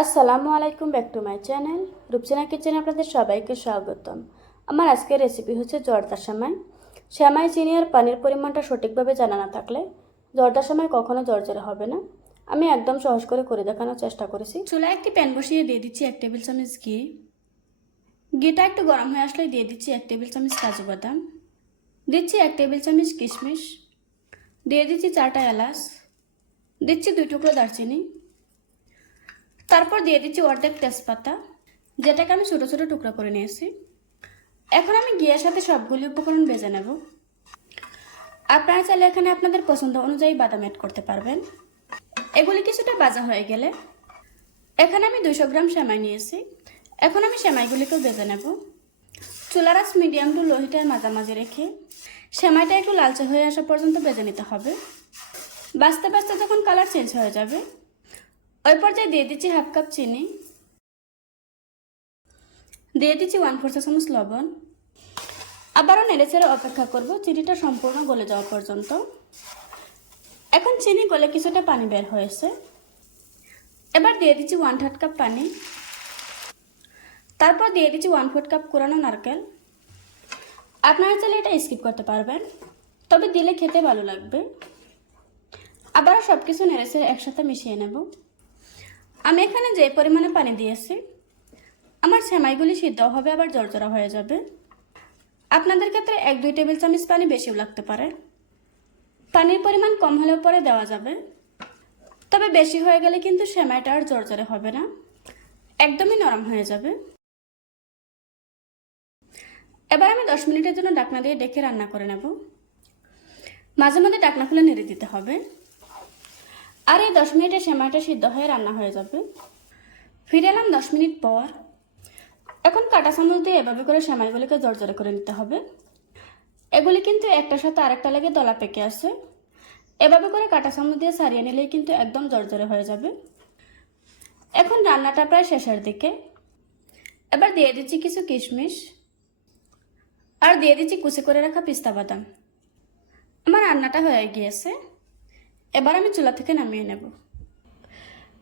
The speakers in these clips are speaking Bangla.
আসসালামু আলাইকুম, back to my channel. Rupsena কিচেনে আপনাদের সবাইকে স্বাগতম। আমার আজকের রেসিপি হচ্ছে জর্দা সেমাই। সেমাই চিনি আর পানির পরিমাণটা সঠিকভাবে জানা না থাকলে জর্দা সেমাই কখনো জর্জরে হবে না। আমি একদম সহজ করে করে দেখানোর চেষ্টা করেছি। চুলায় একটি প্যান বসিয়ে দিয়ে দিচ্ছি এক টেবিল চামচ ঘি। ঘিটা একটু গরম হয়ে আসলে দিয়ে দিচ্ছি এক টেবিল চামচ কাজু বাদাম। দিচ্ছি এক টেবিল চামচ কিশমিশ। দিয়ে দিচ্ছি চারটা এলাচ। দিচ্ছি দুই টুকরো দারচিনি। তারপর দিয়ে দিচ্ছি অর্ধেক তেজপাতা, যেটাকে আমি ছোটো ছোটো টুকরো করে নিয়েছি। এখন আমি ঘিয়ের সাথে সবগুলি উপকরণ ভেজে নেব। আপনারা চাইলে এখানে আপনাদের পছন্দ অনুযায়ী বাদাম অ্যাড করতে পারবেন। এগুলি কিছুটা বাজা হয়ে গেলে এখানে আমি দুশো গ্রাম সেমাই নিয়েছি। এখন আমি সেমাইগুলিকেও ভেজে নেব। চুলার আঁচ মিডিয়াম টু লো হিটায় মাঝামাঝি রেখে সেমাইটা একটু লালচে হয়ে আসা পর্যন্ত ভেজে নিতে হবে। বাঁচতে বাঁচতে যখন কালার চেঞ্জ হয়ে যাবে ওই পর্যায়ে দিয়ে দিচ্ছি হাফ কাপ চিনি। দিয়ে দিচ্ছি ওয়ান ফোর চামচ লবণ। আবারও নেড়ে ছেড়ে অপেক্ষা করব, চিনিটা সম্পূর্ণ গলে যাওয়া পর্যন্ত। এখন চিনি গলে কিছুটা পানি বের হয়েছে। এবার দিয়ে দিচ্ছি ওয়ান থার্ড কাপ পানি। তারপর দিয়ে দিচ্ছি ওয়ান ফোর্থ কাপ কোরানো নারকেল। আপনারা চাইলে এটা স্কিপ করতে পারবেন, তবে দিলে খেতে ভালো লাগবে। আবারও সব কিছু নেড়ে ছেড়ে একসাথে মিশিয়ে নেব। আমি এখানে যে পরিমাণে পানি দিয়েছি, আমার সেমাইগুলি সিদ্ধ হবে, আবার জর্জরা হয়ে যাবে। আপনাদের ক্ষেত্রে এক, দুই টেবিল চামচ পানি বেশিও লাগতে পারে। পানির পরিমাণ কম হলেও পরে দেওয়া যাবে। তবে বেশি হয়ে গেলে কিন্তু সেমাইটা আর জর্জরে হবে না। একদমই নরম হয়ে যাবে। এবার আমি দশ মিনিটের জন্য ডাকনা দিয়ে ডেকে রান্না করে নেব। মাঝে মাঝে ডাকনা খুলে নেড়ে দিতে হবে। আর এই দশ মিনিটে সেমাইটা সিদ্ধ হয়ে রান্না হয়ে যাবে। ফিরে এলাম দশ মিনিট পর। এখন কাটা চামচ দিয়ে এভাবে করে সেমাইগুলিকে জর্জরে করে নিতে হবে। এগুলি কিন্তু একটার সাথে আরেকটা লেগে দলা পেকে আসে এভাবে করে কাটা চামচ দিয়ে সারিয়ে নিলেই কিন্তু একদম জর্জরে হয়ে যাবে। এখন রান্নাটা প্রায় শেষের দিকে। এবার দিয়ে দিচ্ছি কিছু কিশমিশ। আর দিয়ে দিচ্ছি কুচি করে রাখা পিস্তা বাদাম। আমার রান্নাটা হয়ে গিয়েছে। এবার আমি চুলা থেকে নামিয়ে নেব।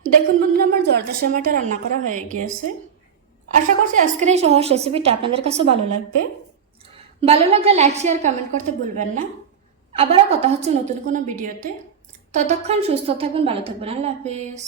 দেখুন বন্ধুরা, আমার জর্দা সেমাইটা রান্না করা হয়ে গিয়েছে। আশা করছি আজকের এই সহজ রেসিপিটা আপনাদের কাছে ভালো লাগবে। ভালো লাগলে লাইক শেয়ার কমেন্ট করতে ভুলবেন না। আবারও কথা হচ্ছে নতুন কোনো ভিডিওতে ততক্ষণ সুস্থ থাকবেন ভালো থাকবেন আল্লাহ হাফিজ।